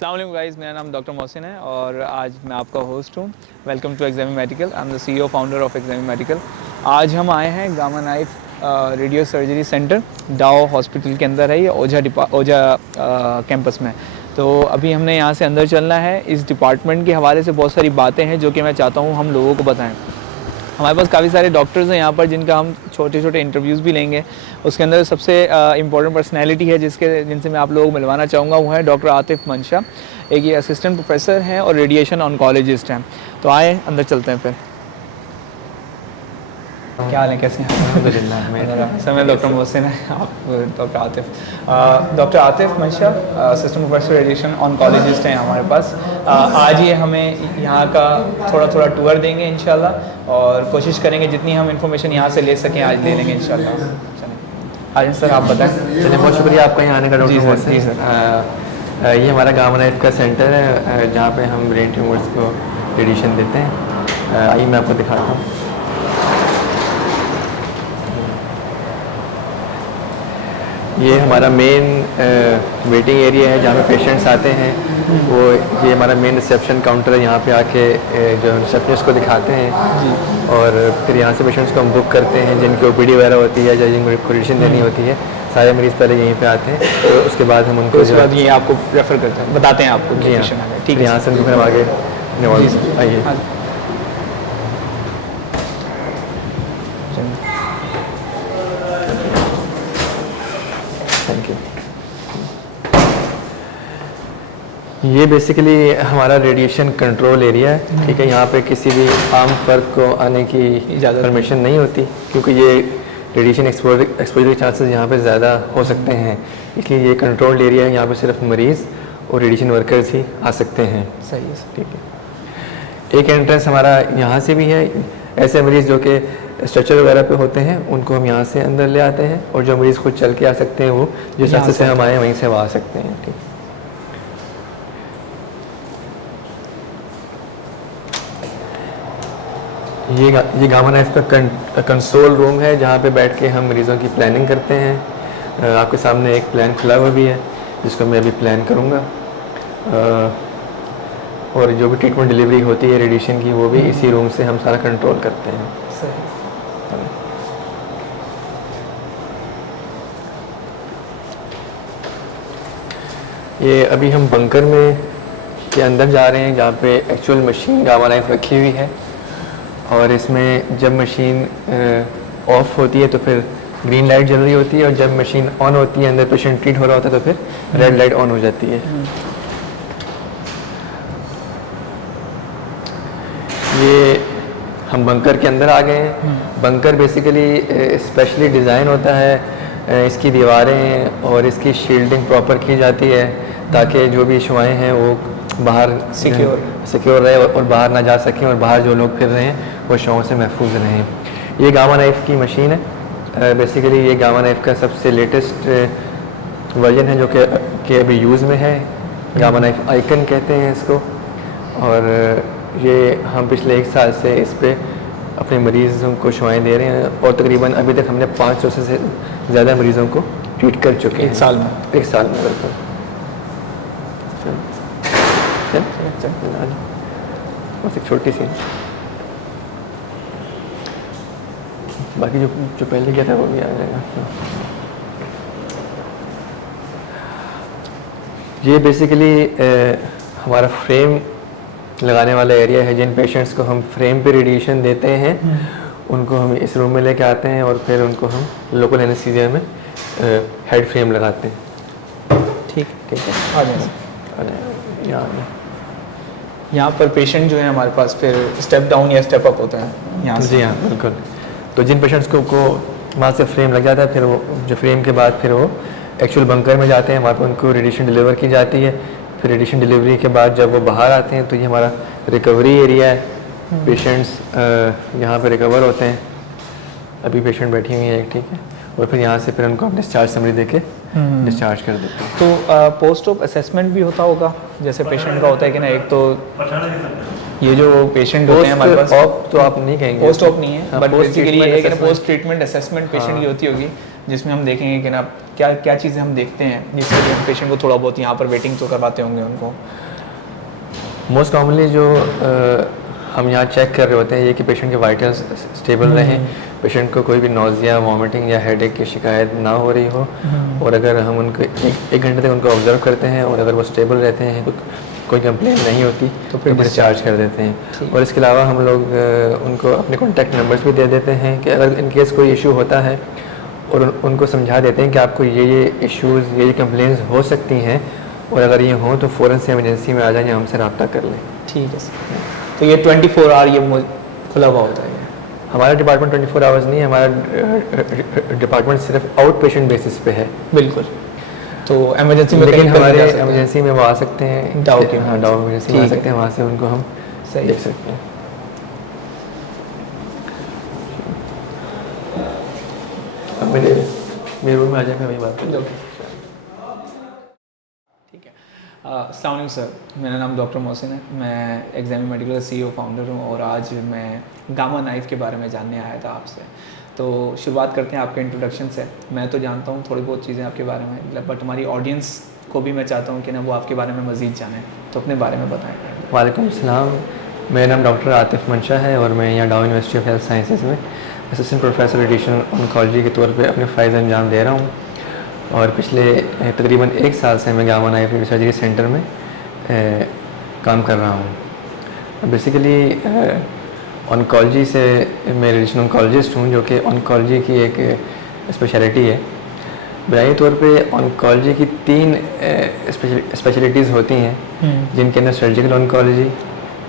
अस्सलाम वालेकुम गाइस, मेरा नाम डॉक्टर मोहसिन है और आज मैं आपका होस्ट हूँ। Welcome to exami medical. I am the CEO founder of exami medical. आज हम आए हैं gamma knife radio surgery centre, Dow hospital के अंदर है ये, ओझा कैंपस में। तो अभी हमने यहाँ से अंदर चलना है। इस डिपार्टमेंट के हवाले से बहुत सारी बातें हैं जो कि मैं चाहता हूँ हम लोगों को बताएं। हमारे पास काफ़ी सारे डॉक्टर्स हैं यहाँ पर जिनका हम छोटे छोटे इंटरव्यूज़ भी लेंगे। उसके अंदर सबसे इम्पोर्टेंट पर्सनैलिटी है जिनसे मैं आप लोगों को मिलवाना चाहूँगा, वो है डॉक्टर आतिफ मंशा। एक ये असिस्टेंट प्रोफेसर हैं और रेडिएशन ऑन्कोलॉजिस्ट हैं। तो आए अंदर चलते हैं फिर। क्या हाल है, कैसे हैं? सर मैं डॉक्टर मोहसिन है, आप डॉक्टर आतिफ। डॉक्टर आतिफ मंशा असिस्टेंट प्रोफेसर रेडिएशन ऑन्कोलॉजिस्ट हैं हमारे पास। आज ये हमें यहाँ का थोड़ा टूर देंगे इंशाल्लाह, और कोशिश करेंगे जितनी हम इंफॉर्मेशन यहाँ से ले सकें आज ले लेंगे इंशाल्लाह। चलिए सर, आप बताएं। चलिए, बहुत शुक्रिया आपका यहाँ आने का डॉक्टर मोहसिन। जी सर। ये हमारा गामा नाइफ का सेंटर है जहाँ पे हम ब्रेन ट्यूमर्स को रेडिएशन देते हैं। आइए मैं आपको दिखाता हूँ। ये हमारा मेन वेटिंग एरिया है जहाँ पे पेशेंट्स आते हैं। वो ये हमारा मेन रिसेप्शन काउंटर है। यहाँ पे आके जो रिसेप्शनिस्ट को दिखाते हैं और फिर यहाँ से पेशेंट्स को हम बुक करते हैं जिनकी OPD वगैरह होती है या जिनको रेडिएशन देनी होती है। सारे मरीज़ पहले यहीं पे आते हैं, तो उसके बाद हम उनको उसके बाद ये आपको रेफ़र करते हैं, बताते हैं आपको। जी हाँ, ठीक है। यहाँ से फिर हम आगे आइए। Thank you. ये बेसिकली हमारा रेडिएशन कंट्रोल एरिया है। ठीक है, यहाँ पे किसी भी आम फर्द को आने की इजाज़त परमिशन नहीं होती, क्योंकि ये रेडिएशन एक्सपोजर के चांसेस यहाँ पे ज़्यादा हो सकते हैं। इसलिए ये कंट्रोल्ड एरिया है। यहाँ पे सिर्फ मरीज़ और रेडिएशन वर्कर्स ही आ सकते हैं। सही है, ठीक है। एक एंट्रेंस हमारा यहाँ से भी है। ऐसे मरीज़ जो कि स्ट्रेचर वगैरह पे होते हैं उनको हम यहाँ से अंदर ले आते हैं, और जो मरीज़ खुद चल के आ सकते हैं वो जिस रास्ते से हम आए वहीं से वो आ सकते हैं। ठीक, ये गामा नाइफ का कंसोल रूम है जहाँ पे बैठ के हम मरीज़ों की प्लानिंग करते हैं। आपके सामने एक प्लान खुला हुआ भी है जिसको मैं अभी प्लान करूँगा, और जो भी ट्रीटमेंट डिलीवरी होती है रेडिएशन की वो भी इसी रूम से हम सारा कंट्रोल करते हैं। ये अभी हम बंकर में के अंदर जा रहे हैं जहाँ पे एक्चुअल मशीन गामा नाइफ रखी हुई है, और इसमें जब मशीन ऑफ होती है तो फिर ग्रीन लाइट जल रही होती है, और जब मशीन ऑन होती है अंदर पेशेंट ट्रीट हो रहा होता है तो फिर रेड लाइट ऑन हो जाती है। ये हम बंकर के अंदर आ गए हैं। बंकर बेसिकली स्पेशली डिज़ाइन होता है। इसकी दीवारें और इसकी शील्डिंग प्रॉपर की जाती है ताकि जो भी शुआएँ हैं वो बाहर सिक्योर रहे और बाहर ना जा सकें, और बाहर जो लोग फिर रहे हैं वो शुआओं से महफूज रहें। ये गामा नाइफ की मशीन है। बेसिकली ये गामा नाइफ का सबसे लेटेस्ट वर्जन है जो कि अभी यूज़ में है। गामा नाइफ आइकन कहते हैं इसको, और ये हम पिछले 1 साल से इस पर अपने मरीज़ों को शुआएँ दे रहे हैं, और तकरीबन अभी तक हमने 500 से ज़्यादा मरीज़ों को ट्रीट कर चुके हैं। 1 साल में बिल्कुल। बस एक छोटी सी, बाकी जो पहले किया था वो भी आ जाएगा। ये बेसिकली हमारा फ्रेम लगाने वाला एरिया है। जिन पेशेंट्स को हम फ्रेम पे रेडिएशन देते हैं उनको हम इस रूम में लेके आते हैं, और फिर उनको हम लोकल एनेस्थीसिया में हेड फ्रेम लगाते हैं। ठीक है। यहाँ पर पेशेंट जो है हमारे पास फिर स्टेप डाउन या स्टेप अप होता है यहाँ से। जी हाँ, बिल्कुल। तो जिन पेशेंट्स को वहाँ से फ्रेम लग जाता है, फिर वो जो फ्रेम के बाद फिर वो एक्चुअल बंकर में जाते हैं, वहाँ पर उनको रेडिएशन डिलीवर की जाती है। फिर रेडिएशन डिलीवरी के बाद जब वो बाहर आते हैं तो ये हमारा रिकवरी एरिया है। पेशेंट्स यहाँ पे रिकवर होते हैं। अभी पेशेंट बैठी हुई है एक, ठीक है, और फिर यहाँ से फिर उनको डिस्चार्ज समरी दे के डिस्चार्ज कर देते हैं। तो पोस्ट ऑप असेसमेंट भी होता होगा जैसे पेशेंट का होता है कि ना, एक तो ये जो पेशेंट होते हैं हमारे पास, ऑप तो आप नहीं कहेंगे, पोस्ट ऑप नहीं है, बट बेसिकली ये है कि पोस्ट ट्रीटमेंट असेसमेंट पेशेंट की होती होगी, जिसमें हम देखेंगे कि ना क्या क्या चीज़ें हम देखते हैं जिससे कि हम पेशेंट को थोड़ा बहुत यहाँ पर वेटिंग तो करवाते होंगे उनको। मोस्ट कॉमनली जो हम यहाँ चेक कर रहे होते हैं ये कि पेशेंट के वाइटल्स स्टेबल रहें, पेशेंट को कोई भी नोज़िया, वॉमिटिंग या हेडेक की शिकायत ना हो रही हो, और अगर हम उनको एक घंटे तक उनको ऑब्जर्व करते हैं और अगर वो स्टेबल रहते हैं, कोई कंप्लेन नहीं होती तो फिर डिस्चार्ज कर देते हैं। और इसके अलावा हम लोग उनको अपने कॉन्टैक्ट नंबर्स भी दे देते हैं कि अगर इन केस कोई इशू होता है और उनको समझा देते हैं कि आपको ये इश्यूज़, ये कंप्लेंट्स हो सकती हैं, और अगर ये हों तो फ़ौरन से इमरजेंसी में आ जाएं या हमसे रब्ता कर लें। ठीक है सर। तो ये 24 आवर ये खुला हुआ होता है? हमारा डिपार्टमेंट 24 आवर्स नहीं है, हमारा डिपार्टमेंट सिर्फ आउट पेशेंट बेसिस पे है। बिल्कुल। तो एमरजेंसी में लेकिन हमारे एमरजेंसी में वो आ सकते हैं, डाउ के, हाँ डाउ एमरजेंसी में आ सकते हैं, वहाँ से उनको हम सही देख सकते हैं। अब मेरे रूम में आ जाएंगे, वही बात है। ठीक है। अस्सलाम वालेकुम सर, मेरा नाम डॉक्टर मोहसिन है, मैं एग्जामी मेडिकल का CEO फाउंडर हूँ और आज मैं गामा नाइफ के बारे में जानने आया था आपसे। तो शुरुआत करते हैं आपके इंट्रोडक्शन से। मैं तो जानता हूँ थोड़ी बहुत चीज़ें आपके बारे में, बट हमारी ऑडियंस को भी मैं चाहता हूँ कि ना वो आपके बारे में मज़ीद जाने, तो अपने बारे में बताएँ। वालेकुम अस्सलाम, मेरा नाम डॉक्टर आतिफ मंशा है और मैं यहाँ डाउ यूनिवर्सिटी ऑफ हेल्थ साइंसेज में असिस्टेंट प्रोफेसर रेडिएशन ऑन्कोलॉजी के तौर पे अपने फ़राइज़ अंजाम दे रहा हूँ। और पिछले तकरीबन 1 साल से मैं गामा नाइफ सर्जरी सेंटर में काम कर रहा हूँ। बेसिकली ऑन्कोलॉजी से मैं रेडिएशन ऑन्कोलॉजिस्ट हूँ, जो कि ऑन्कोलॉजी की एक स्पेशलिटी है। बुनियादी तौर पे ऑन्कोलॉजी की 3 स्पेशलिटीज़ होती हैं, जिनके अंदर सर्जिकल ऑन्कोलॉजी,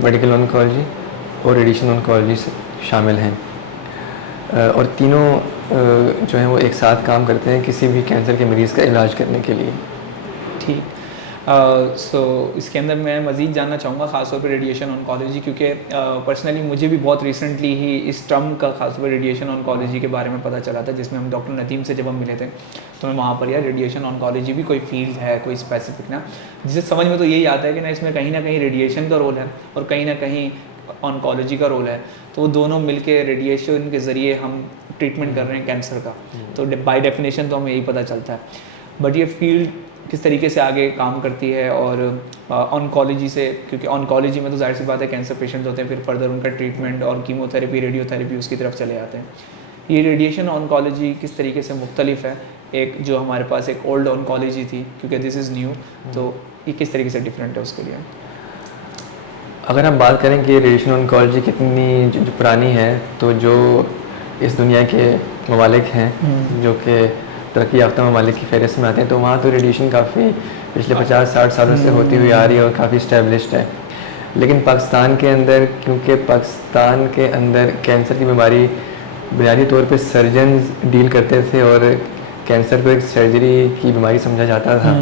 मेडिकल ऑन्कोलॉजी और रेडिएशन ऑन्कोलॉजी शामिल हैं। और तीनों जो हैं वो एक साथ काम करते हैं किसी भी कैंसर के मरीज़ का इलाज करने के लिए। ठीक। सो इसके अंदर मैं मज़ीद जानना चाहूँगा ख़ासतौर पर रेडिएशन ऑन्कोलॉजी, क्योंकि पर्सनली मुझे भी बहुत रिसेंटली ही इस टर्म का ख़ासतौर पर रेडिएशन ऑन्कोलॉजी के बारे में पता चला था, जिसमें हम डॉक्टर नदीम से जब हम मिले थे तो मैं वहाँ पर यार रेडिएशन ऑन्कोलॉजी भी कोई फील्ड है, कोई स्पेसिफिक ना, जिसे समझ में तो यही आता है कि ना इसमें कहीं ना कहीं रेडिएशन का रोल है और कहीं ना कहीं ऑन्कोलॉजी का रोल है, तो वो दोनों मिलके रेडिएशन के ज़रिए हम ट्रीटमेंट कर रहे हैं कैंसर का। तो बाय डेफिनेशन तो हमें यही पता चलता है, बट ये फील्ड किस तरीके से आगे काम करती है और ऑन्कोलॉजी से, क्योंकि ऑन्कोलॉजी में तो जाहिर सी बात है कैंसर पेशेंट्स होते हैं, फिर फर्दर उनका ट्रीटमेंट और कीमोथेरेपी, रेडियोथेरेपी उसकी तरफ चले जाते हैं। ये रेडिएशन ऑन्कोलॉजी किस तरीके से मुख्तलिफ है, एक जो हमारे पास एक ओल्ड ऑन्कोलॉजी थी, क्योंकि दिस इज़ न्यू, तो ये किस तरीके से डिफरेंट है उसके लिए? अगर हम बात करें कि रेडिएशन ऑन्कोलॉजी कितनी जो पुरानी है, तो जो इस दुनिया के ममालिक हैं जो कि तरक्की याफ्ता ममालिक की फहरिस्त में आते हैं, तो वहाँ तो रेडिएशन काफ़ी पिछले 50-60 सालों से होती हुई आ रही है और काफ़ी इस्टेब्लिश्ड है। लेकिन पाकिस्तान के अंदर, क्योंकि पाकिस्तान के अंदर कैंसर की बीमारी बुनियादी तौर पे सर्जन्स डील करते थे और कैंसर को एक सर्जरी की बीमारी समझा जाता था।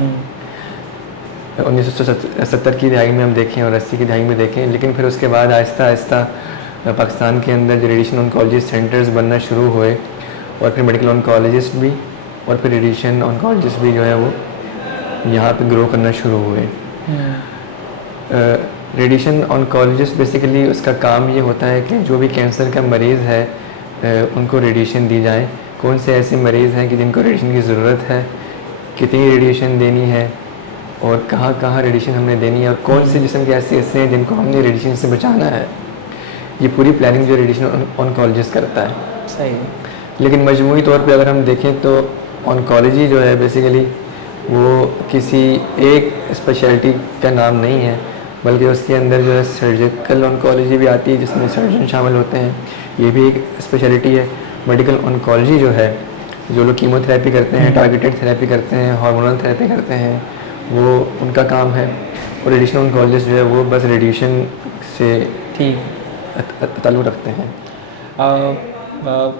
1970 की दहाई में हम देखें और 80 की दहाई में देखें, लेकिन फिर उसके बाद आहिस्ता आहिस्ता पाकिस्तान के अंदर जो रेडिएशन ऑन्कोलॉजी सेंटर्स बनना शुरू हुए और फिर मेडिकल ऑन्कोलॉजिस्ट भी और फिर रेडिएशन ऑन्कोलॉजिस्ट भी जो है वो यहाँ पे ग्रो करना शुरू हुए। रेडिएशन ऑन्कोलॉजिस्ट बेसिकली उसका काम ये होता है कि जो भी कैंसर का मरीज़ है उनको रेडिएशन दी जाए। कौन से ऐसे मरीज़ हैं कि जिनको रेडिएशन की ज़रूरत है, कितनी रेडिएशन देनी है और कहाँ कहाँ रेडिएशन हमने देनी है और कौन से जिस्म के ऐसे हिस्से हैं जिनको हमने रेडिएशन से बचाना है। ये पूरी प्लानिंग जो रेडिएशन ऑन्कोलॉजिस्ट करता है। सही है। लेकिन मजमूई तौर पे अगर हम देखें तो ऑन्कोलॉजी जो है बेसिकली वो किसी एक स्पेशलिटी का नाम नहीं है, बल्कि उसके अंदर जो है सर्जिकल ऑन्कोलॉजी भी आती है जिसमें सर्जन शामिल होते हैं, ये भी एक स्पेशलिटी है। मेडिकल ऑन्कोलॉजी जो है, जो लोग कीमोथेरेपी करते हैं, टारगेटेड थेरेपी करते हैं, हार्मोनल थेरेपी करते हैं, वो उनका काम है। और रेडिएशन ऑन्कोलॉजिस्ट जो है वो बस रेडिएशन से ताल्लुक़ रखते हैं।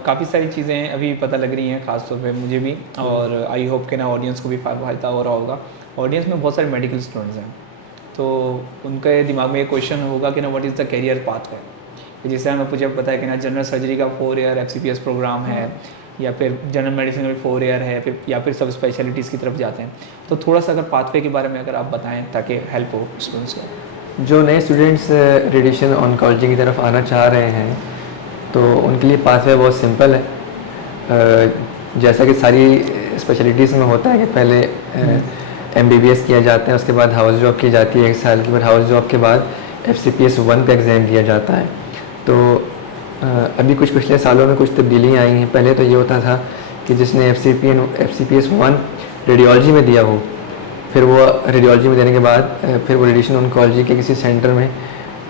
काफ़ी सारी चीज़ें अभी पता लग रही हैं, ख़ास तौर पे मुझे भी, और आई होप कि ना ऑडियंस को भी फ़ायदा हो रहा होगा। ऑडियंस में बहुत सारे मेडिकल स्टूडेंट्स हैं, तो उनके दिमाग में ये क्वेश्चन होगा कि ना what is the career pathway. जैसे हमें मुझे पता है कि ना जनरल सर्जरी का 4 ईयर FCPS प्रोग्राम है, या फिर जनरल मेडिसिन का भी 4 ईयर है, फिर या फिर सब स्पेशलिटीज़ की तरफ जाते हैं। तो थोड़ा सा अगर पाथवे के बारे में अगर आप बताएँ ताकि हेल्प हो स्टूडेंट्स को। जो नए स्टूडेंट्स रेडिएशन ऑन्कोलॉजी की तरफ आना चाह रहे हैं तो उनके लिए पाथवे बहुत सिंपल है। जैसा कि सारी स्पेशलिटीज़ में होता है कि पहले MBBS किया जाता है, उसके बाद हाउस जॉब की जाती है 1 साल की, बाद हाउस जॉब के बाद FCPS 1 का एग्ज़ाम दिया जाता है। तो अभी कुछ पिछले सालों में कुछ तब्दीलियाँ आई हैं। पहले तो ये होता था कि जिसने FCPS 1 रेडियोलॉजी में दिया हो, फिर वो रेडियोलॉजी में देने के बाद फिर वो रेडिएशन ऑन्कोलॉजी के किसी सेंटर में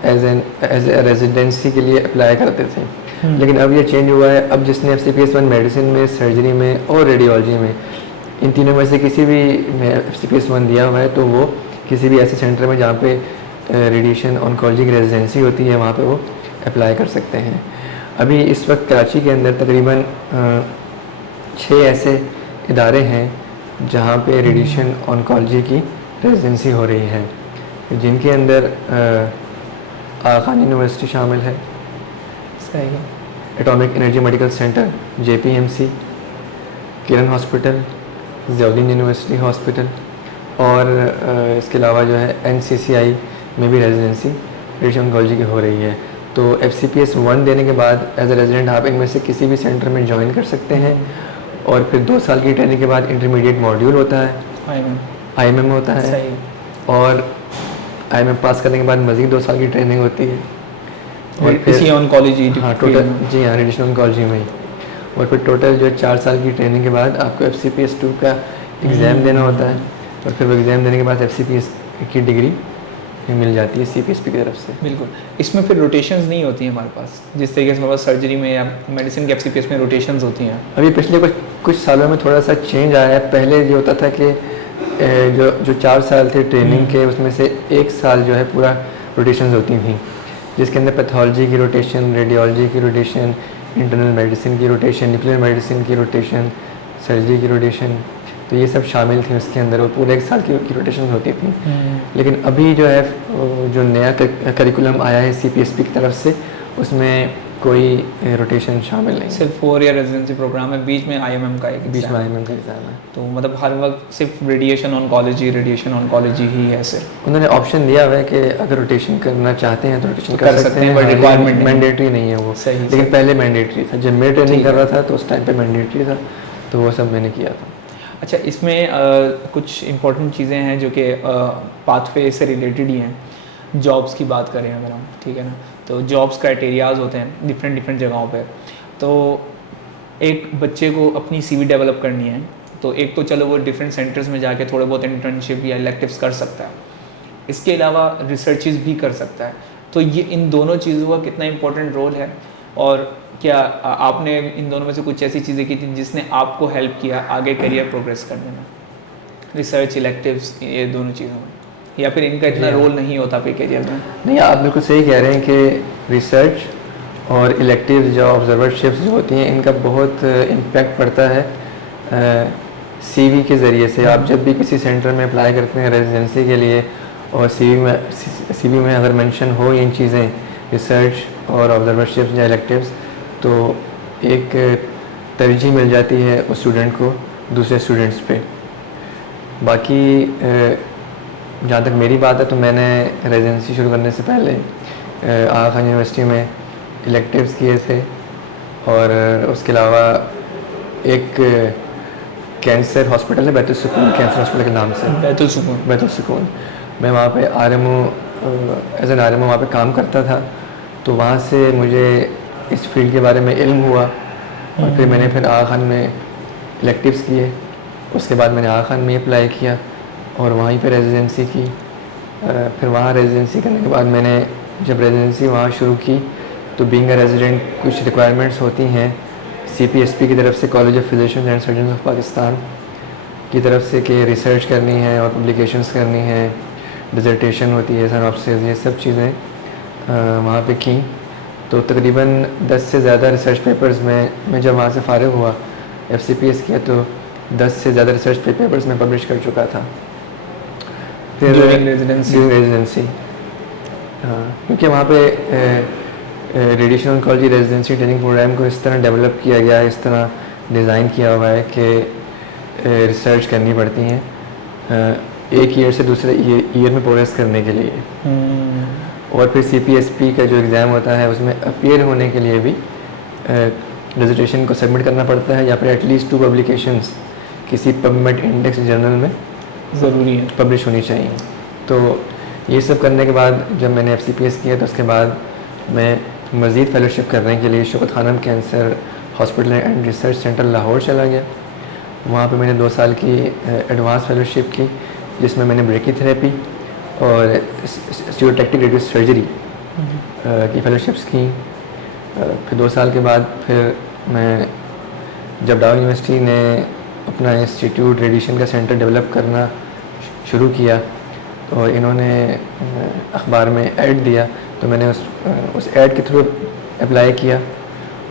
एज ए रेजिडेंसी के लिए अप्लाई करते थे। लेकिन अब ये चेंज हुआ है। अब जिसने FCPS 1 मेडिसिन में, सर्जरी में और रेडियोलॉजी में, इन तीनों में से किसी भी में FCPS 1 दिया हुआ है, तो वो किसी भी ऐसे सेंटर में जहाँ पे रेडिएशन ऑन्कोलॉजी की रेजिडेंसी होती है वहाँ पे वो अप्लाई कर सकते हैं। अभी इस वक्त कराची के अंदर तकरीबन 6 ऐसे इदारे हैं जहाँ पे रेडिएशन ऑन्कोलॉजी की रेजिडेंसी हो रही है, जिनके अंदर आगा खान यूनिवर्सिटी शामिल है, सही है। Atomic energy medical centre JPMC, किरण हॉस्पिटल, ज़ियाउद्दीन यूनिवर्सिटी हॉस्पिटल और इसके अलावा जो है NCCI में भी रेजिडेंसी रेडिएशन ऑन्कोलॉजी की हो रही है। तो FCPS 1 देने के बाद एज ए रेजिडेंट आप इनमें से किसी भी सेंटर में ज्वाइन कर सकते हैं और फिर 2 साल की ट्रेनिंग के बाद इंटरमीडिएट मॉड्यूल होता है, IMM होता है, सही। और IMM पास करने के बाद मज़ीद 2 साल की ट्रेनिंग होती है और किसी ऑन्कोलॉजी, हाँ टोटल, जी हाँ, रेडिएशन ऑन्कोलॉजी में ही। और फिर टोटल जो 4 साल की ट्रेनिंग के बाद आपको FCPS 2 का एग्ज़ाम देना होता है और फिर वो एग्ज़ाम देने के बाद FCPS की डिग्री मिल जाती है CPSP की तरफ से। बिल्कुल। इसमें फिर रोटेशंस नहीं होती हैं हमारे पास, जिस तरीके से हमारे पास सर्जरी में या मेडिसिन के FCPS में रोटेशंस होती हैं। अभी पिछले कुछ सालों में थोड़ा सा चेंज आया है। पहले ये होता था कि जो 4 साल थे ट्रेनिंग के, उसमें से 1 साल जो है पूरा रोटेशंस होती थी, जिसके अंदर पैथोलॉजी की रोटेशन, रेडियोलॉजी की रोटेशन, इंटरनल मेडिसिन की रोटेशन, न्यूक्लियर मेडिसिन की रोटेशन, सर्जरी की रोटेशन, तो ये सब शामिल थी उसके अंदर, और पूरे 1 साल की रोटेशन होती थी। लेकिन अभी जो है जो नया करिकुलम आया है CPSP की तरफ से, उसमें कोई रोटेशन शामिल नहीं, सिर्फ 4 ईयर रेजिडेंसी प्रोग्राम है, बीच में IMM का एक बीच में एग्जाम है। IMM का एग्ज़ाम है। तो मतलब हर वक्त सिर्फ रेडिएशन ऑन्कोलॉजी ही है सिर्फ। उन्होंने ऑप्शन दिया हुआ है कि अगर रोटेशन करना चाहते हैं तो रोटेशन कर सकते हैं, हाँ, but requirement नहीं। मैंडेटरी नहीं है वो। सही, लेकिन सही। पहले मैंडेटरी था। जब मैं ट्रेनिंग ठीक कर है। रहा था तो उस टाइम पे मैंडेटरी था, तो वो सब मैंने किया था। अच्छा, इसमें कुछ इंपॉर्टेंट चीज़ें हैं जो कि पाथवे से रिलेटेड ही हैं। जॉब्स की बात करें अगर हम, ठीक है ना, तो जॉब्स क्राइटेरियाज होते हैं डिफरेंट जगहों पे। तो एक बच्चे को अपनी CV डेवलप करनी है, तो एक तो चलो वो डिफरेंट सेंटर्स में जाके थोड़े बहुत इंटर्नशिप या इलेक्टिव्स कर सकता है, इसके अलावा रिसर्चेस भी कर सकता है। तो ये इन दोनों चीज़ों का कितना इंपॉर्टेंट रोल है, और क्या आपने इन दोनों में से कुछ ऐसी चीज़ें की थी जिसने आपको हेल्प किया आगे करियर प्रोग्रेस करने में, रिसर्च, इलेक्टिव्स, ये दोनों चीज़ों में, या फिर इनका इतना रोल नहीं होता आपके करियर में? नहीं, आप बिल्कुल सही कह रहे हैं कि रिसर्च और इलेक्टिव जो ऑब्जर्वरशिप्स जो होती हैं, इनका बहुत इम्पैक्ट पड़ता है CV के ज़रिए से। आप जब भी किसी सेंटर में अप्लाई करते हैं रेजिडेंसी के लिए, और CV में अगर मेंशन हो इन चीज़ें, रिसर्च और ऑब्जर्वरशिप्स या इलेक्टिव्स, तो एक तरजीह मिल जाती है उस स्टूडेंट को दूसरे स्टूडेंट्स पे। बाकी जहाँ तक मेरी बात है, तो मैंने रेजिडेंसी शुरू करने से पहले आगा खान यूनिवर्सिटी में इलेक्टिव्स किए थे, और उसके अलावा एक कैंसर हॉस्पिटल है बैतुल सुकून, कैंसर हॉस्पिटल के नाम से, बैतुल सुकून। मैं वहाँ पे RMO एज एन RMO वहाँ पे काम करता था, तो वहाँ से मुझे इस फील्ड के बारे में इल्म हुआ, और फिर मैंने आगा खान में इलेक्टिव्स किए। उसके बाद मैंने आगा खान में अप्लाई किया और वहीं पे रेजिडेंसी की। फिर वहाँ रेजिडेंसी करने के बाद मैंने जब रेजिडेंसी वहाँ शुरू की, तो बीइंग अ रेजिडेंट कुछ रिक्वायरमेंट्स होती हैं CPSP की तरफ से, college of physicians and surgeons of Pakistan की तरफ से, कि रिसर्च करनी है और पब्लिकेशंस करनी है, डिसर्टेशन होती है, सिनॉप्सिस, ये सब चीज़ें वहाँ पे की। तो तकरीबन 10 से ज़्यादा रिसर्च पेपर्स मैं जब वहाँ से फ़ारिग हुआ, FCPS किया, तो 10 से ज़्यादा रिसर्च पेपर्स में पब्लिश कर चुका था। फिर रेजिडेंसी, हाँ, क्योंकि वहाँ पे radiation oncology residency training program को इस तरह डेवलप किया गया है, इस तरह डिज़ाइन किया हुआ है कि रिसर्च करनी पड़ती हैं एक ईयर से दूसरे ईयर में प्रोग्रेस करने के लिए। और फिर CPSP का जो एग्ज़ाम होता है, उसमें अपीयर होने के लिए भी डिसर्टेशन को सबमिट करना पड़ता है, या फिर एटलीस्ट 2 पब्लिकेशंस किसी पबमेड इंडेक्स जर्नल में ज़रूरी है। पब्लिश होनी चाहिए। तो ये सब करने के बाद जब मैंने FCPS किया तो उसके बाद मैं मज़ीद फेलोशिप करने के लिए Shaukat Khanum cancer hospital and research centre Lahore चला गया। वहाँ पे मैंने 2 साल की एडवांस फेलोशिप की, जिसमें मैंने ब्रेकीथेरेपी और स्टीरियोटैक्टिक रेडियो सर्जरी की फेलोशिप्स की। फिर 2 साल के बाद फिर मैं जब डाउ यूनिवर्सिटी ने अपना इंस्टीट्यूट रेडिएशन का सेंटर डेवलप करना शुरू किया तो इन्होंने अखबार में ऐड दिया, तो मैंने उस ऐड के थ्रू अप्लाई किया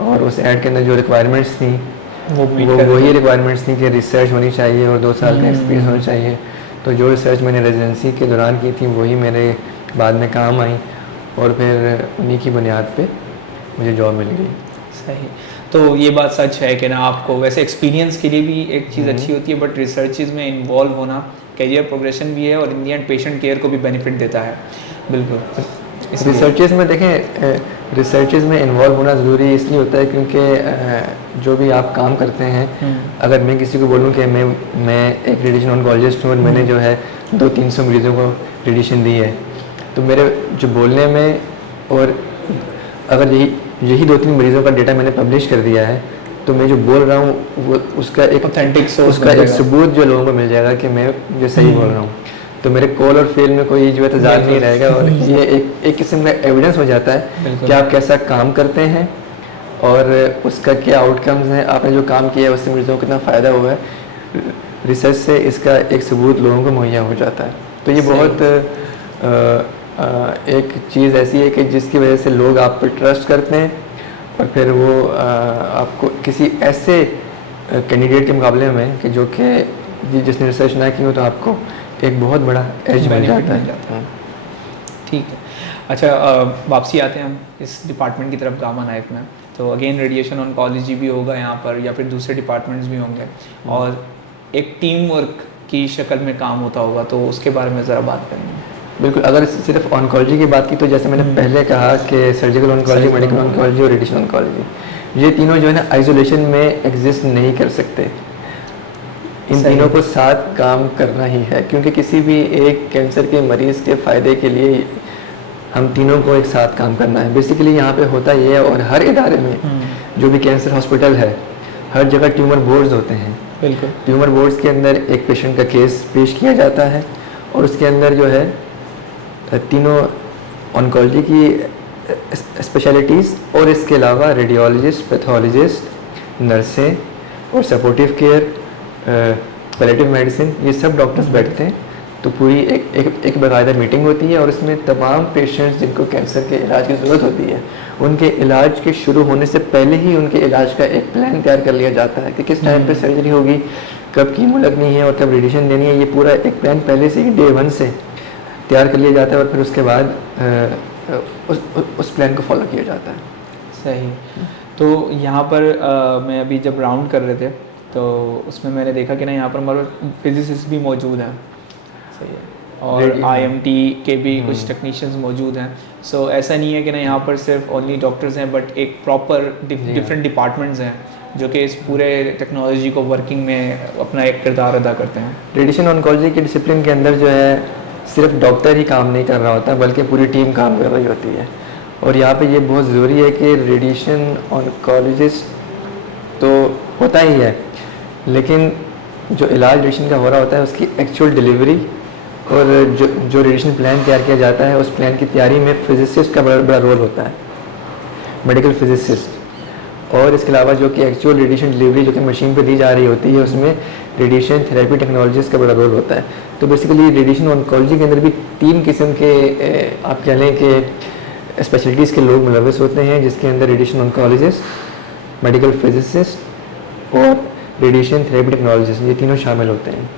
और उस ऐड के अंदर जो रिक्वायरमेंट्स थी वो वही रिक्वायरमेंट्स थी कि रिसर्च होनी चाहिए और 2 साल का एक्सपीरियंस होना चाहिए। तो जो रिसर्च मैंने रेजिडेंसी के दौरान की थी वही मेरे बाद में काम आई और फिर उन्हीं की बुनियाद पे मुझे जॉब मिल गई। सही। तो ये बात सच है कि ना आपको वैसे एक्सपीरियंस के लिए भी एक चीज़ अच्छी होती है, बट रिसर्चेज में इन्वॉल्व होना करियर प्रोग्रेशन भी है और इन दी एंड पेशेंट केयर को भी बेनिफिट देता है। बिल्कुल। रिसर्चेज में देखें, रिसर्चेज में इन्वॉल्व होना ज़रूरी इसलिए होता है क्योंकि जो भी आप काम करते हैं, अगर मैं किसी को बोलूँ कि मैं एक रेडिएशन ऑन्कोलॉजिस्ट हूँ और मैंने जो है 200-300 मरीज़ों को रेडिएशन दी है, तो मेरे जो बोलने में और अगर यही 2-3 मरीज़ों का डेटा मैंने पब्लिश कर दिया है तो मैं जो बोल रहा हूँ वो उसका एक ऑथेंटिक सोर्स, उसका एक सबूत जो लोगों को मिल जाएगा कि मैं जो सही बोल रहा हूँ, तो मेरे कॉल और फेल में कोई जो है तजाद नहीं रहेगा और ये एक किस्म का एविडेंस हो जाता है कि आप कैसा काम करते हैं और उसका क्या आउटकम्स हैं, आपने जो काम किया है उससे मरीजों को कितना फ़ायदा हुआ है। रिसर्च से इसका एक सबूत लोगों को मुहैया हो जाता है। तो ये बहुत एक चीज़ ऐसी है कि जिसकी वजह से लोग आप पर ट्रस्ट करते हैं और फिर वो आपको किसी ऐसे कैंडिडेट के मुकाबले में कि जो कि जिसने रिसर्च ना की हो तो आपको एक बहुत बड़ा एज मिल जाता है। ठीक है। अच्छा, वापसी आते हैं हम इस डिपार्टमेंट की तरफ गामा नाइफ में। तो अगेन रेडिएशन ऑन्कोलॉजी भी होगा यहाँ पर या फिर दूसरे डिपार्टमेंट्स भी होंगे और एक टीम वर्क की शक्ल में काम होता होगा, तो उसके बारे में ज़रा बात करेंगे। बिल्कुल। अगर सिर्फ ऑन्कोलॉजी की बात की तो जैसे मैंने पहले कहा कि सर्जिकल ऑन्कोलॉजी, मेडिकल ऑन्कोलॉजी और रेडिएशन ऑन्कोलॉजी, ये तीनों जो है ना आइसोलेशन में एग्जिस्ट नहीं कर सकते। इन तीनों को साथ काम करना ही है क्योंकि किसी भी एक कैंसर के मरीज़ के फ़ायदे के लिए हम तीनों को एक साथ काम करना है। बेसिकली यहाँ पे होता ये है और हर इदारे में जो भी कैंसर हॉस्पिटल है हर जगह ट्यूमर बोर्ड्स होते हैं। बिल्कुल। ट्यूमर बोर्ड्स के अंदर एक पेशेंट का केस पेश किया जाता है और उसके अंदर जो है तीनों ऑन्कोलॉजी की स्पेशलिटीज़ और इसके अलावा रेडियोलॉजिस्ट, पैथोलॉजिस्ट, नर्सें और सपोर्टिव केयर, पैलेटिव मेडिसिन, ये सब डॉक्टर्स बैठते हैं। तो पूरी एक बाकायदा मीटिंग होती है और इसमें तमाम पेशेंट्स जिनको कैंसर के इलाज की ज़रूरत होती है उनके इलाज के शुरू होने से पहले ही उनके इलाज का एक प्लान तैयार कर लिया जाता है कि किस टाइम पे सर्जरी होगी, कब कीमो लगनी है और कब रेडिएशन देनी है। ये पूरा एक प्लान पहले से ही डे 1 से तैयार कर लिया जाता है और फिर उसके बाद उस प्लान को फॉलो किया जाता है। सही। तो यहाँ पर मैं अभी जब राउंड कर रहे थे तो उसमें मैंने देखा कि ना यहाँ पर हमारे फिजिसिस्ट भी मौजूद हैं। सही है। और IMT के भी कुछ टेक्नीशियंस मौजूद हैं। सो ऐसा नहीं है कि ना यहाँ पर सिर्फ ओनली डॉक्टर्स हैं, बट एक प्रॉपर डिफरेंट डिपार्टमेंट्स हैं जो कि इस पूरे टेक्नोलॉजी को वर्किंग में अपना एक किरदार अदा करते हैं। रेडिएशन ऑन्कोलॉजी के डिसिप्लिन के अंदर जो है सिर्फ डॉक्टर ही काम नहीं कर रहा होता बल्कि पूरी टीम काम कर रही होती है और यहाँ पे ये बहुत ज़रूरी है कि रेडिएशन ऑन्कोलॉजिस्ट तो होता ही है, लेकिन जो इलाज रेडिएशन का हो रहा होता है उसकी एक्चुअल डिलीवरी और जो रेडिएशन प्लान तैयार किया जाता है उस प्लान की तैयारी में फिजिसिस्ट का बड़ा रोल होता है, मेडिकल फिजिसिस्ट। और इसके अलावा जो कि एक्चुअल रेडिएशन डिलीवरी जो कि मशीन पे दी जा रही होती है उसमें रेडिएशन थेरेपी टेक्नोलॉजिस्ट का बड़ा रोल होता है। तो बेसिकली रेडिएशन ऑन्कोलॉजी के अंदर भी 3 किस्म के आप कह लें कि स्पेशलिटीज़ के लोग मुलविस होते हैं, जिसके अंदर रेडिएशन ऑन्कोलॉजिस्ट, मेडिकल फिजिसिस्ट और रेडिएशन थेरेपी टेक्नोलॉजिस्ट, ये तीनों शामिल होते हैं।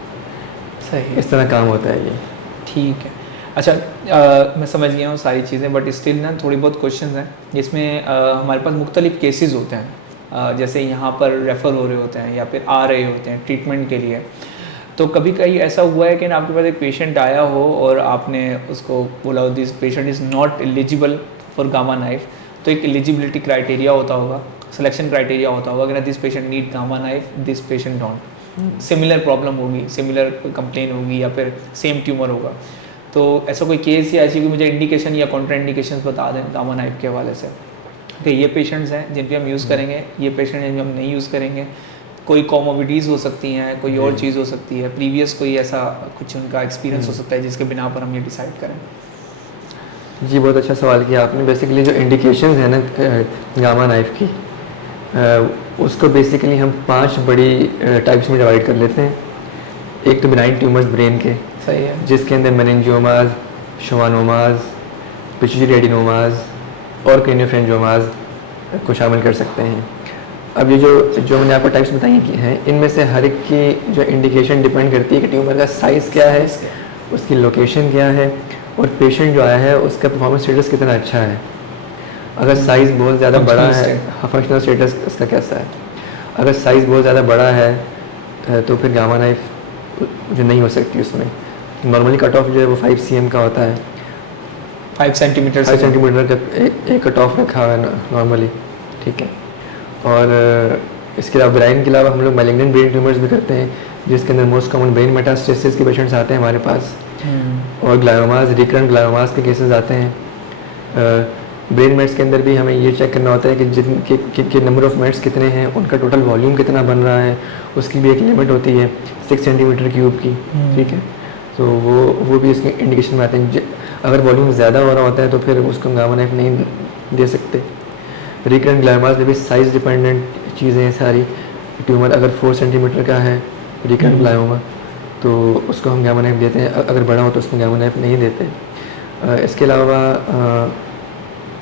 सही। इस तरह काम होता है ये। ठीक है। अच्छा, मैं समझ गया हूँ सारी चीज़ें, बट स्टिल ना थोड़ी बहुत क्वेश्चंस हैं जिसमें हमारे पास मुख्तलिफ केसेस होते हैं। जैसे यहाँ पर रेफ़र हो रहे होते हैं या फिर आ रहे होते हैं ट्रीटमेंट के लिए। तो कभी कहीं ऐसा हुआ है कि ना आपके पास एक पेशेंट आया हो और आपने उसको बोला this patient is not eligible for gamma knife, तो एक एलिजिबिलिटी क्राइटेरिया होता होगा सिलेक्शन क्राइटेरिया होता होगा अगर this patient need gamma knife, this patient don't. Similar problem होगी, सिमिलर कंप्लेन होगी या फिर सेम ट्यूमर होगा। तो ऐसा कोई केस या ऐसी कोई मुझे इंडिकेशन या कॉन्ट्रा इंडिकेशन बता दें गामा नाइफ के हवाले से कि ये पेशेंट्स हैं जिन पे हम यूज़ करेंगे, ये पेशेंट जिन पे हम नहीं यूज़ करेंगे। कोई कॉमोबिटीज़ हो सकती हैं, कोई और चीज़ हो सकती है, प्रीवियस कोई ऐसा कुछ उनका एक्सपीरियंस हो सकता है जिसके बिना पर हम ये डिसाइड करें। जी बहुत अच्छा सवाल किया आपने। बेसिकली जो इंडिकेशंस है ना गामा नाइफ की, उसको बेसिकली हम 5 बड़ी टाइप्स में डिवाइड कर लेते हैं। एक तो बिनाइन ट्यूमर्स ब्रेन के, सही है, जिसके अंदर मेनिंजियोमाज, शवानोमाज, पिट्यूटरी एडिनोमाज और क्रेनियोफ्रेंजियोमाज को शामिल कर सकते हैं। अब ये जो मैंने आपको टाइप्स बताई हैं, इनमें से हर एक की जो इंडिकेशन डिपेंड करती है कि ट्यूमर का साइज़ क्या है, उसकी लोकेशन क्या है और पेशेंट जो आया है उसका परफॉर्मेंस स्टेटस कितना अच्छा है। अगर साइज़ बहुत ज़्यादा बड़ा है, फंक्शनल स्टेटस उसका कैसा है। अगर साइज़ बहुत ज़्यादा बड़ा है तो फिर गामा नाइफ जो नहीं हो सकती उसमें। नॉर्मली कट ऑफ जो है वो 5 cm का होता है, 5 सेंटीमीटर का एक कट ऑफ रखा हुआ है नॉर्मली, ठीक है। और इसके अलावा ब्रेन के अलावा हम लोग मैलिग्नेंट ब्रेन ट्यूमर्स भी करते हैं, जिसके अंदर मोस्ट कॉमन ब्रेन मेटास्टेसिस के पेशेंट्स आते हैं हमारे पास, और ग्लायोमास, रिकरेंट ग्लायोमास के केसेस आते हैं। ब्रेन मेट्स के अंदर भी हमें ये चेक करना होता है कि जिनके नंबर ऑफ मेट्स कितने हैं, उनका टोटल वॉल्यूम कितना बन रहा है, उसकी भी एक लिमिट होती है 6 सेंटीमीटर क्यूब की, ठीक है। तो वो भी इसके इंडिकेशन में आते हैं। अगर वॉल्यूम ज़्यादा हो रहा होता है तो फिर उसको गामा नाइफ नहीं दे सकते। रिकरेंट ग्लायोमास में भी साइज़ डिपेंडेंट चीज़ें हैं सारी। ट्यूमर अगर 4 सेंटीमीटर का है रिकरेंट ग्लायोमा तो उसको हम गामा नाइफ देते हैं, अगर बड़ा हो तो उसमें गामा नाइफ नहीं देते। इसके अलावा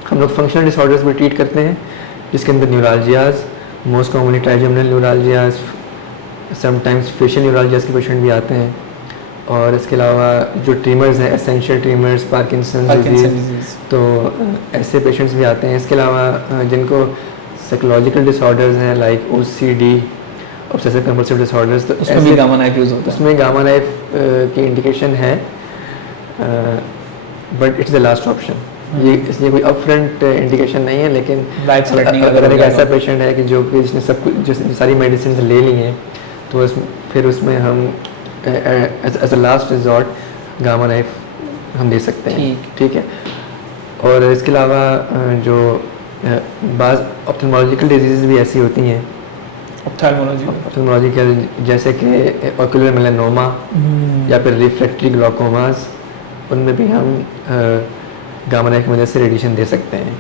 हम लोग फंक्शनल डिसऑर्डर्स भी ट्रीट करते हैं, जिसके अंदर neuralgias, most commonly trigeminal neuralgias, sometimes facial neuralgias के पेशेंट भी आते हैं। और इसके अलावा जो ट्रीमर्स हैं, एसेंशियल ट्रीमर्स, पार्किंसन डिजीज़, तो ऐसे पेशेंट्स भी आते हैं। इसके अलावा जिनको साइकोलॉजिकल डिसऑर्डर्स हैं like OCD, obsessive compulsive disorders, तो उसमें भी गामा नाइफ यूज़ होता है। उसमें गामा नाइफ की इंडिकेशन है, but it's the last option. ये इसलिए कोई अपफ्रंट इंडिकेशन नहीं है, लेकिन अगर एक ऐसा पेशेंट है कि जिसने सब कुछ जिसने सारी मेडिसिन ले ली हैं तो फिर उसमें हम as a last resort gamma knife हम दे सकते हैं, ठीक है। और इसके अलावा जो बाज़ ऑप्थेल्मोलॉजिकल डिजीज़ भी ऐसी होती हैं, ऑप्थेल्मोलॉजिकल, जैसे कि ऑक्यूलर मेलानोमा या फिर रिफ्रैक्टरी ग्लूकोमास, उनमें भी हम गामा नाइफ की वजह से रेडिएशन दे सकते हैं।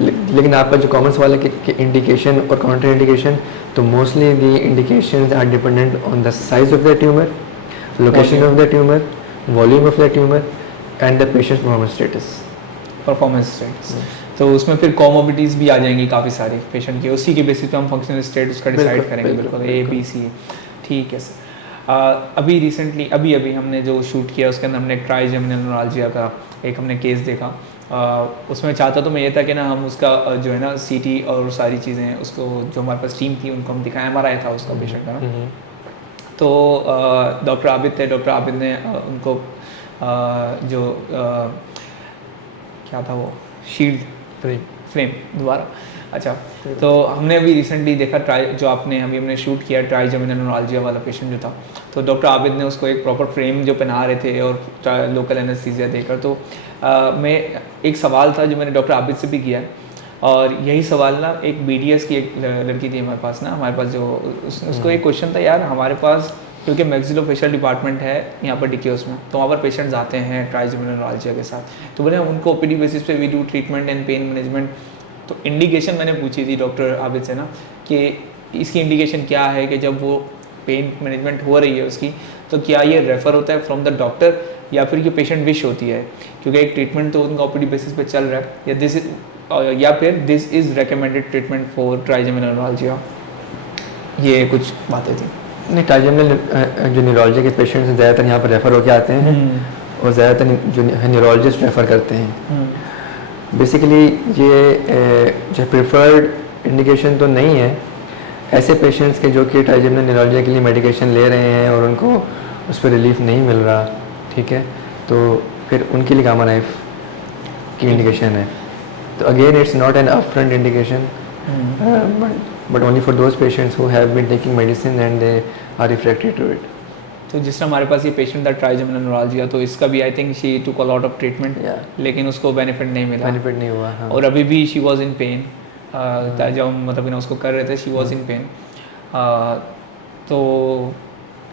लेकिन आपका जो कॉमन सवाल है कि इंडिकेशन और काउंटर इंडिकेशन, तो mostly the indications are dependent on the size of the tumour, location of the tumour, volume of the tumour and the patients performance status. तो उसमें फिर कॉमोबिटीज़ भी आ जाएंगी काफ़ी सारी पेशेंट की, उसी के बेसिस पे हम फंक्शनल स्टेटस का डिसाइड करेंगे। बिल्कुल A, B, C, ठीक है सर। अभी रिसेंटली अभी हमने जो शूट किया उसके अंदर हमने एक ट्राइजेमिनल न्यूरालजिया का एक हमने केस देखा। उसमें चाहता तो मैं ये था कि ना हम उसका जो है ना CT और सारी चीज़ें उसको जो हमारे पास टीम थी उनको हम दिखाएं, MRI था उसका पेशेंट का ना। तो डॉक्टर आबिद थे, डॉक्टर आबिद ने उनको जो क्या था वो शील्ड फ्रेम दोबारा, अच्छा, तो हमने अभी रिसेंटली देखा जो हमने शूट किया ट्राइजेमिनल न्यूरालजिया वाला पेशेंट जो था, तो डॉक्टर आबिद ने उसको एक प्रॉपर फ्रेम जो पहना रहे थे और लोकल एनेस्थीसिया देकर, तो मैं एक सवाल था जो मैंने डॉक्टर आबिद से भी किया, और यही सवाल ना एक BDS की एक लड़की थी हमारे पास जो उसको एक क्वेश्चन था, यार हमारे पास क्योंकि मैक्सिलोफेशियल डिपार्टमेंट है यहाँ पर DKOS में, तो वहाँ पर पेशेंट्स आते हैं ट्राइजेमिनल न्यूरालजिया के साथ, तो बोले उनको OPD बेसिस पे we do treatment and pain management. तो इंडिकेशन मैंने पूछी थी डॉक्टर आबिद से ना कि इसकी इंडिकेशन क्या है कि जब वो पेन मैनेजमेंट हो रही है उसकी, तो क्या ये रेफ़र होता है फ्रॉम द डॉक्टर या फिर ये पेशेंट विश होती है, क्योंकि एक ट्रीटमेंट तो उनका OPD बेसिस पे चल रहा है, या फिर this is recommended treatment for trigeminal neuralgia. ये कुछ बातें थी। नहीं, ट्राइजेमिनल जो न्यूरोलॉजी के पेशेंट्स ज़्यादातर यहाँ पर रेफ़र होकर आते हैं और ज़्यादातर जो न्यूरोलॉजिस्ट रेफ़र करते हैं। बेसिकली ये जो प्रिफर्ड इंडिकेशन तो नहीं है ऐसे पेशेंट्स के जो कि ट्राइजेमिनल न्यूरोलजिया के लिए मेडिकेशन ले रहे हैं और उनको उस पर रिलीफ नहीं मिल रहा, ठीक है, तो फिर उनके लिए गामा नाइफ की इंडिकेशन है। तो again it's not an upfront indication, but only for those patients who have been taking medicine and they are refractory to it. तो जिस तरह हमारे पास ये पेशेंट था ट्राइजेमिनल न्यूरalgia, तो इसका भी I think she took a lot of treatment, लेकिन उसको बेनिफिट नहीं मिला, बेनिफिट नहीं हुआ। हाँ। और अभी भी शी वाज इन पेन। जब हम मतलब उसको कर रहे थे शी वाज इन पेन। तो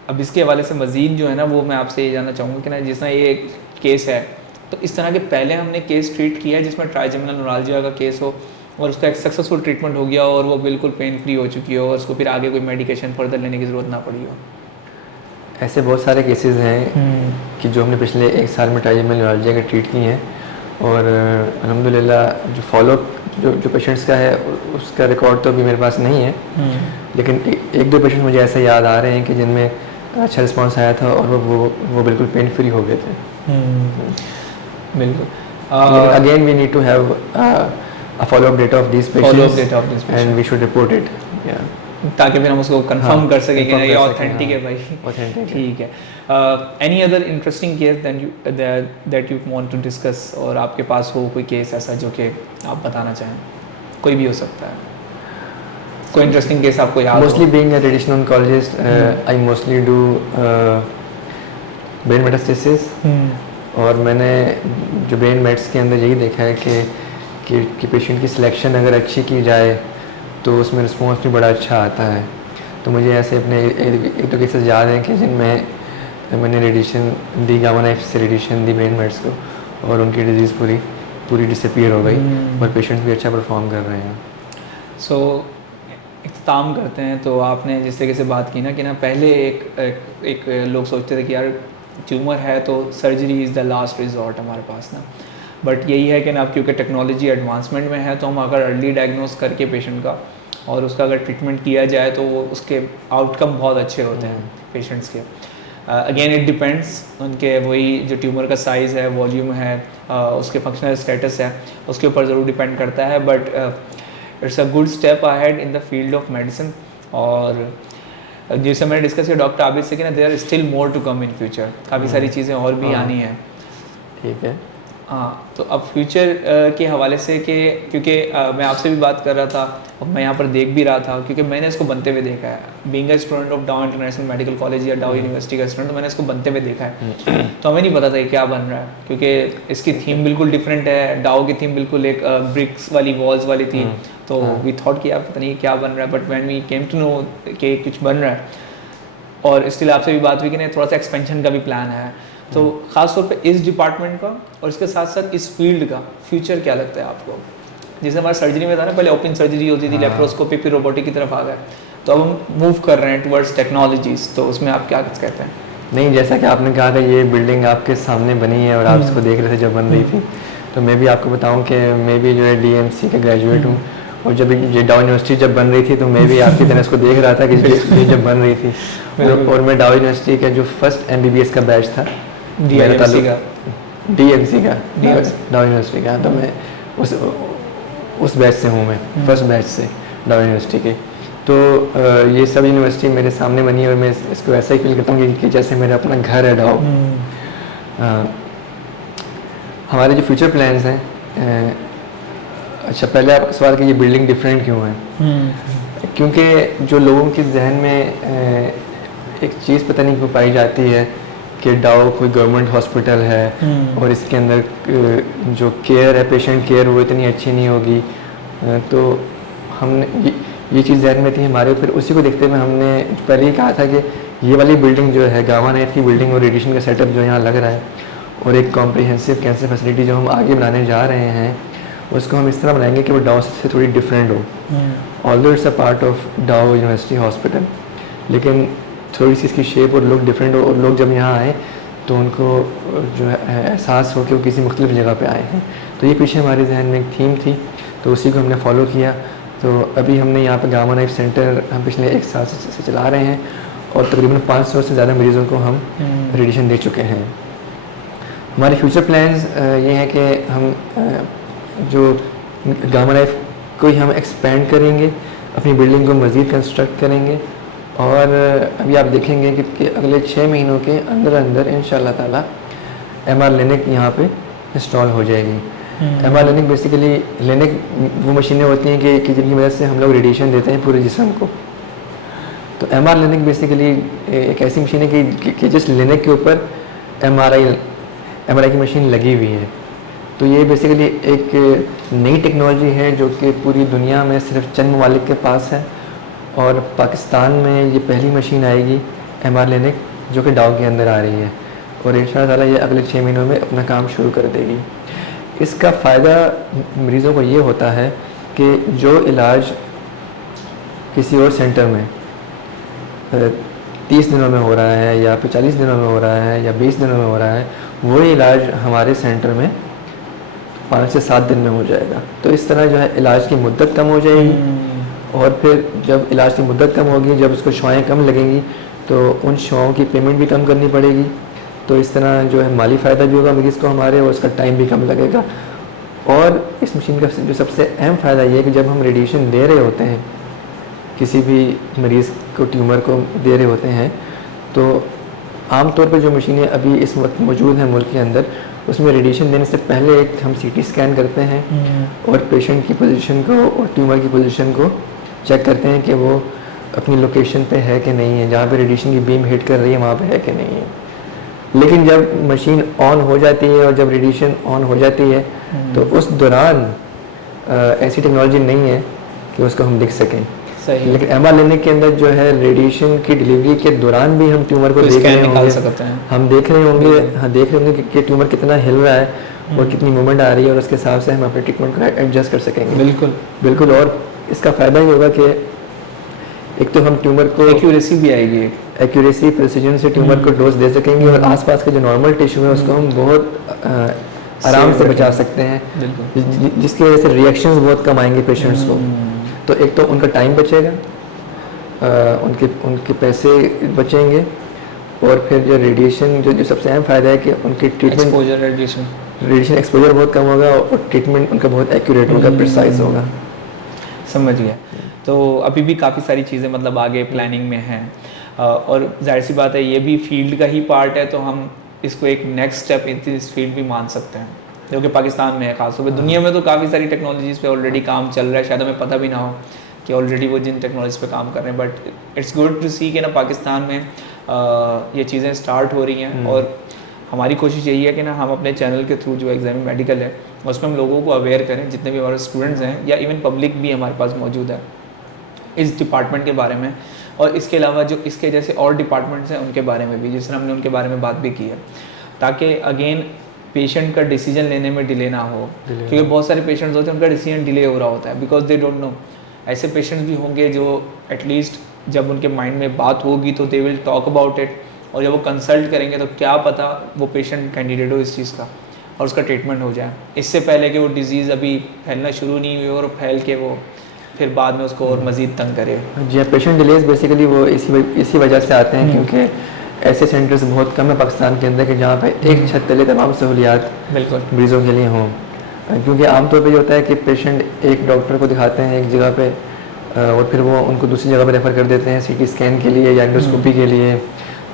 अब इसके हवाले से मज़ीद जो है ना वो मैं आपसे ये जानना चाहूँगा कि ना जिस तरह ये केस है, तो इस तरह के पहले हमने केस ट्रीट किया है जिसमें ट्राइजेमिनल न्यूरalgia का केस हो और उसका एक सक्सेसफुल ट्रीटमेंट हो गया और वो बिल्कुल पेन फ्री हो चुकी हो और उसको फिर आगे कोई मेडिकेशन फर्दर लेने की ज़रूरत ना पड़ी हो? ऐसे बहुत सारे केसेस हैं कि जो हमने पिछले 1 साल में ट्राइजेमिनल न्यूरalgia के ट्रीट किए हैं, और अल्हम्दुलिल्लाह जो फॉलोअप जो पेशेंट्स का है उसका रिकॉर्ड तो अभी मेरे पास नहीं है, लेकिन एक दो पेशेंट मुझे ऐसे याद आ रहे हैं कि जिनमें अच्छा रिस्पांस आया था और वो बिल्कुल पेन फ्री हो गए थे। बिल्कुल। Again we need to have a followup data of this patients and we should report it, ताकि फिर हम उसको कंफर्म कर सकें कि confirm ये कर सकें, ऑथेंटिक है भाई। Authentic है। ठीक है। Any other interesting case that you want to discuss, और आपके पास हो कोई केस ऐसा जो कि आप बताना चाहें? कोई भी हो सकता है, कोई इंटरेस्टिंग केस आपको याद हो? Mostly being a radiation oncologist I mostly do brain metastasis, और मैंने जो ब्रेन मेट्स के अंदर यही देखा है कि पेशेंट की सिलेक्शन अगर अच्छी की जाए तो उसमें रिस्पॉन्स भी बड़ा अच्छा आता है। तो मुझे ऐसे अपने एक दो केसेस याद हैं कि जिनमें मैंने रेडिएशन दी, गामा नाइफ से रेडिएशन दी ब्रेन मेट्स को, और उनकी डिजीज़ पूरी डिसअपीयर हो गई और पेशेंट्स भी अच्छा परफॉर्म कर रहे हैं। सो इख्तिताम करते हैं। तो आपने जिस तरीके से बात की ना कि पहले एक लोग सोचते थे कि यार ट्यूमर है तो surgery is the last resort हमारे पास ना, बट यही है कि ना अब क्योंकि टेक्नोलॉजी एडवांसमेंट में है तो हम अगर अर्ली डायग्नोस करके पेशेंट का और उसका अगर ट्रीटमेंट किया जाए तो वो उसके आउटकम बहुत अच्छे होते हैं पेशेंट्स के। अगेन इट डिपेंड्स उनके वही जो ट्यूमर का साइज़ है, वॉल्यूम है, उसके फंक्शनल स्टेटस है, उसके ऊपर ज़रूर डिपेंड करता है, but it's a good step ahead in the field of medicine. और जैसे मैंने डिस्कस किया डॉक्टर आबिद से कि ना there are still more to come in future, काफ़ी सारी चीज़ें और भी आनी है। ठीक है। हाँ, तो अब फ्यूचर के हवाले से कि क्योंकि मैं आपसे भी बात कर रहा था और मैं यहाँ पर देख भी रहा था क्योंकि मैंने इसको बनते हुए देखा है। बीइंग अ स्टूडेंट ऑफ डाउ इंटरनेशनल मेडिकल कॉलेज या डाउ यूनिवर्सिटी का स्टूडेंट, तो मैंने इसको बनते हुए देखा है। तो हमें नहीं पता था कि क्या बन रहा है क्योंकि इसकी थीम बिल्कुल डिफरेंट है। डाउ की थीम बिल्कुल एक ब्रिक्स वाली वॉल्स वाली थी, तो वी थॉट कि यार पता नहीं क्या बन रहा है, but when we came to know कि कुछ बन रहा है, और इसके लिए आपसे भी बात हुई कि नहीं थोड़ा सा एक्सपेंशन का भी प्लान है। तो ख़ास तौर पे इस डिपार्टमेंट का और इसके साथ साथ इस फील्ड का फ्यूचर क्या लगता है आपको? जैसे हमारा सर्जरी में था ना, पहले ओपन सर्जरी होती थी, लेप्रोस्कोपी, फिर रोबोटिक की तरफ आ गए, तो अब हम मूव कर रहे हैं टुवर्ड्स टेक्नोलॉजीज़, तो उसमें आप क्या कहते हैं? नहीं, जैसा कि आपने कहा था ये बिल्डिंग आपके सामने बनी है और आप इसको देख रहे थे जब बन रही थी, तो मैं भी आपको बताऊं कि मैं भी जो है DMC का ग्रेजुएट हूँ, और जब ये डाउ यूनिवर्सिटी जब बन रही थी तो मैं भी आपकी तरह इसको देख रहा था कि ये जब बन रही थी। और मैं डाउ यूनिवर्सिटी का जो फर्स्ट MBBS का बैच था, DMC का डाउ यूनिवर्सिटी का, तो मैं उस बैच से हूँ, मैं फर्स्ट बैच से डाउ यूनिवर्सिटी के। तो ये सब यूनिवर्सिटी मेरे सामने बनी है और मैं इसको ऐसा ही फील करता हूँ कि जैसे मेरा अपना घर है डाउ। हमारे जो फ्यूचर प्लान्स हैं, अच्छा पहले आपका सवाल कि ये बिल्डिंग डिफरेंट क्यों है, क्योंकि जो लोगों के जहन में एक चीज़ पता नहीं क्यों पाई जाती है कि डाउ कोई गवर्नमेंट हॉस्पिटल है और इसके अंदर जो केयर है, पेशेंट केयर, वो इतनी अच्छी नहीं होगी। तो हमने ये चीज़ जहन में थी हमारे, फिर उसी को देखते हुए हमने पहले ही कहा था कि ये वाली बिल्डिंग जो है गामा नाइफ की बिल्डिंग और रेडिएशन का सेटअप जो यहाँ लग रहा है, और एक कॉम्प्रिहेंसिव कैंसर फैसिलिटी जो हम आगे बनाने जा रहे हैं, उसको हम इस तरह बनाएंगे कि वो डाउ से थोड़ी डिफरेंट हो। Although it's a part of डाउ यूनिवर्सिटी हॉस्पिटल, लेकिन थोड़ी सी इसकी शेप और लुक डिफरेंट हो, और लोग जब यहाँ आए तो उनको जो है एहसास हो कि वो किसी मुख्तलिफ जगह पे आए हैं। तो ये पीछे हमारे जहन में एक थीम थी, तो उसी को हमने फॉलो किया। तो अभी हमने यहाँ पे गामा नाइफ सेंटर हम पिछले 1 साल से चला रहे हैं और तकरीबन 500 से ज़्यादा मरीज़ों को हम रेडिएशन दे चुके हैं। हमारे फ्यूचर प्लान्स ये हैं कि हम जो गामा नाइफ को ही हम एक्सपेंड करेंगे, अपनी बिल्डिंग को मज़ीद कंस्ट्रक्ट करेंगे, और अभी आप देखेंगे कि अगले 6 महीनों के अंदर अंदर इंशाल्लाह ताला MR क्लिनिक यहाँ पे इंस्टॉल हो जाएगी। MR लेनिक बेसिकली लेनिक वो मशीनें होती हैं कि जिनकी वजह से हम लोग रेडिएशन देते हैं पूरे जिस्म को। तो MR लेनिक बेसिकली एक ऐसी मशीन है कि जिस लेनिक के ऊपर MRI की मशीन लगी हुई है। तो ये बेसिकली एक नई टेक्नोलॉजी है जो कि पूरी दुनिया में सिर्फ चंद ममालिक के पास है, और पाकिस्तान में ये पहली मशीन आएगी MR लेनिक जो कि डाउ के अंदर आ रही है, और इंशाअल्लाह ताला ये अगले 6 महीनों में अपना काम शुरू कर देगी। इसका फ़ायदा मरीज़ों को ये होता है कि जो इलाज किसी और सेंटर में 30 दिनों में हो रहा है या फिर 40 दिनों में हो रहा है या 20 दिनों में हो रहा है, वो इलाज हमारे सेंटर में 5 से 7 दिन में हो जाएगा। तो इस तरह जो है इलाज की मुद्दत कम हो जाएगी, और फिर जब इलाज की मुद्दत कम होगी, जब उसको शवाएँ कम लगेंगी, तो उन शवाओं की पेमेंट भी कम करनी पड़ेगी। तो इस तरह जो है माली फ़ायदा भी होगा मरीज़ को हमारे, और उसका टाइम भी कम लगेगा। और इस मशीन का जो सबसे अहम फ़ायदा ये है कि जब हम रेडिएशन दे रहे होते हैं, किसी भी मरीज़ को ट्यूमर को दे रहे होते हैं, तो आम तौर पर जो मशीनें अभी इस वक्त मौजूद हैं मुल्क के अंदर, उसमें रेडिएशन देने से पहले एक हम CT स्कैन करते हैं और पेशेंट की पोजीशन को और ट्यूमर की पोजीशन को चेक करते हैं कि वो अपनी लोकेशन पे है कि नहीं है, जहाँ पे रेडिएशन की बीम हिट कर रही है वहाँ पे है कि नहीं है। लेकिन जब मशीन ऑन हो जाती है और जब रेडिएशन ऑन हो जाती है, तो उस दौरान ऐसी टेक्नोलॉजी नहीं है कि उसको हम देख सकें। सही। लेकिन MR लेनिक के अंदर जो है रेडिएशन की डिलीवरी के दौरान भी हम ट्यूमर को देख रहे होंगे, हम देख रहे होंगे कि ट्यूमर कितना हिल रहा है और कितनी मूवमेंट आ रही है, और उसके हिसाब से हम अपने ट्रीटमेंट को एडजस्ट कर सकेंगे। बिल्कुल। और इसका फ़ायदा ये होगा कि एक तो हम ट्यूमर को एक्यूरेसी भी आएगी, एक्यूरेसी प्रिसीजन से ट्यूमर को डोज दे सकेंगे, और आसपास के जो नॉर्मल टिश्यू है उसको हम बहुत आराम से बचा सकते हैं, जिसकी वजह से रिएक्शंस बहुत कम आएंगे पेशेंट्स को। तो एक तो उनका टाइम बचेगा, उनके पैसे बचेंगे, और फिर जो रेडिएशन जो सबसे अहम फ़ायदा है कि उनकी ट्रीटमेंट रेडिएशन एक्सपोजर बहुत कम होगा, और ट्रीटमेंट उनका बहुत एक्यूरेट होगा, प्रिसाइज होगा। समझ गया। तो अभी भी काफ़ी सारी चीज़ें मतलब आगे प्लानिंग में हैं, और जाहिर सी बात है ये भी फील्ड का ही पार्ट है, तो हम इसको एक नेक्स्ट स्टेप इस फील्ड भी मान सकते हैं जो कि पाकिस्तान में है। खासतौर पे दुनिया में तो काफ़ी सारी टेक्नोलॉजीज़ पे ऑलरेडी काम चल रहा है, शायद हमें पता भी ना हो कि ऑलरेडी वो जिन टेक्नोलॉजीज़ पे काम कर रहे हैं, बट इट्स गुड टू सी कि ना पाकिस्तान में ये चीज़ें स्टार्ट हो रही हैं। और हमारी कोशिश यही है कि ना हम अपने चैनल के थ्रू जो एग्जामी मेडिकल है उसमें हम लोगों को अवेयर करें, जितने भी हमारे स्टूडेंट्स हैं या इवन पब्लिक भी हमारे पास मौजूद है इस डिपार्टमेंट के बारे में, और इसके अलावा जो इसके जैसे और डिपार्टमेंट्स हैं उनके बारे में भी, जिस तरह हमने उनके बारे में बात भी की है, ताकि अगेन पेशेंट का डिसीजन लेने में डिले ना हो। क्योंकि बहुत सारे पेशेंट्स होते हैं उनका डिसीजन डिले हो रहा होता है बिकॉज दे डोंट नो। ऐसे पेशेंट्स भी होंगे जो एटलीस्ट जब उनके माइंड में बात होगी तो they will talk about it, और जब वो कंसल्ट करेंगे तो क्या पता वो पेशेंट कैंडिडेट हो इस चीज़ का और उसका ट्रीटमेंट हो जाए, इससे पहले कि वो डिज़ीज़ अभी फैलना शुरू नहीं हुई और फैल के वो फिर बाद में उसको और मज़ीद तंग करे। जी, पेशेंट डिलेज बेसिकली वो इसी वजह से आते हैं, क्योंकि ऐसे सेंटर्स बहुत कम है पाकिस्तान के अंदर कि जहाँ पे एक छत तले तमाम सहूलियात मरीज़ों के लिए हों। क्योंकि आमतौर पे ये होता है कि पेशेंट एक डॉक्टर को दिखाते हैं एक जगह पे, और फिर वो उनको दूसरी जगह पे रेफ़र कर देते हैं CT स्कैन के लिए या एंडोस्कोपी के लिए।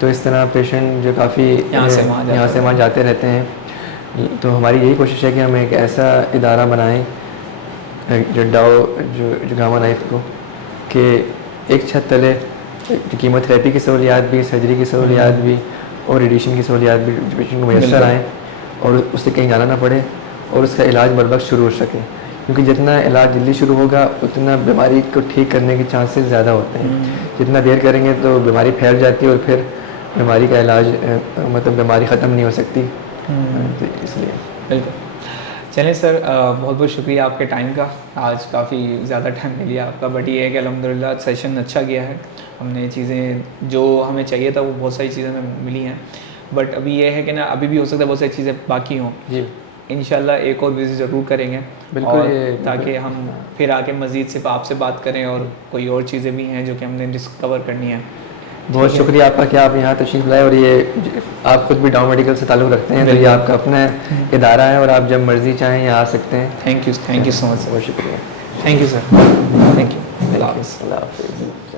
तो इस तरह पेशेंट जो काफ़ी यहाँ से वहाँ जाते रहते हैं। तो हमारी यही कोशिश है कि हम एक ऐसा इदारा बनाएँ जो जो गामा नाइफ को, कि एक छत तले कीमोथेरेपी की सहूलियात भी, सर्जरी की सहूलियात भी और रेडिएशन की सहूलियात भी पेशेंट को मैसर आएँ, और उससे कहीं जाना ना पड़े और उसका इलाज बर वक्त शुरू हो सके। क्योंकि जितना इलाज जल्दी शुरू होगा उतना बीमारी को ठीक करने के चांसेस ज़्यादा होते हैं। जितना देर करेंगे तो बीमारी फैल जाती है और फिर बीमारी का इलाज मतलब बीमारी ख़त्म नहीं हो सकती। तो इसलिए बिल्कुल। चलें सर, बहुत बहुत शुक्रिया आपके टाइम का। आज काफ़ी ज़्यादा टाइम मिल गया आपका, बट ये है कि अल्हम्दुलिल्लाह सेशन अच्छा गया है। हमने चीज़ें जो हमें चाहिए था वो बहुत सारी चीज़ें हमें मिली हैं, बट अभी ये है कि ना अभी भी हो सकता है बहुत सारी चीज़ें बाकी हों। जी इंशाल्लाह एक और विज़िट ज़रूर करेंगे, बिल्कुल, ताकि हम फिर आके मज़ीद सिर्फ आपसे बात करें और कोई और चीज़ें भी हैं जो कि हमने डिस्कवर करनी है। बहुत शुक्रिया आपका कि आप यहाँ तशरीफ़ लाए, और ये आप खुद भी डाउ मेडिकल से ताल्लुक़ रखते हैं, तो ये आपका अपना इदारा है और आप जब मर्ज़ी चाहें यहाँ आ सकते हैं। Thank you so much. बहुत शुक्रिया। Thank you sir. Thank you. अल्लाह हाफ़िज़।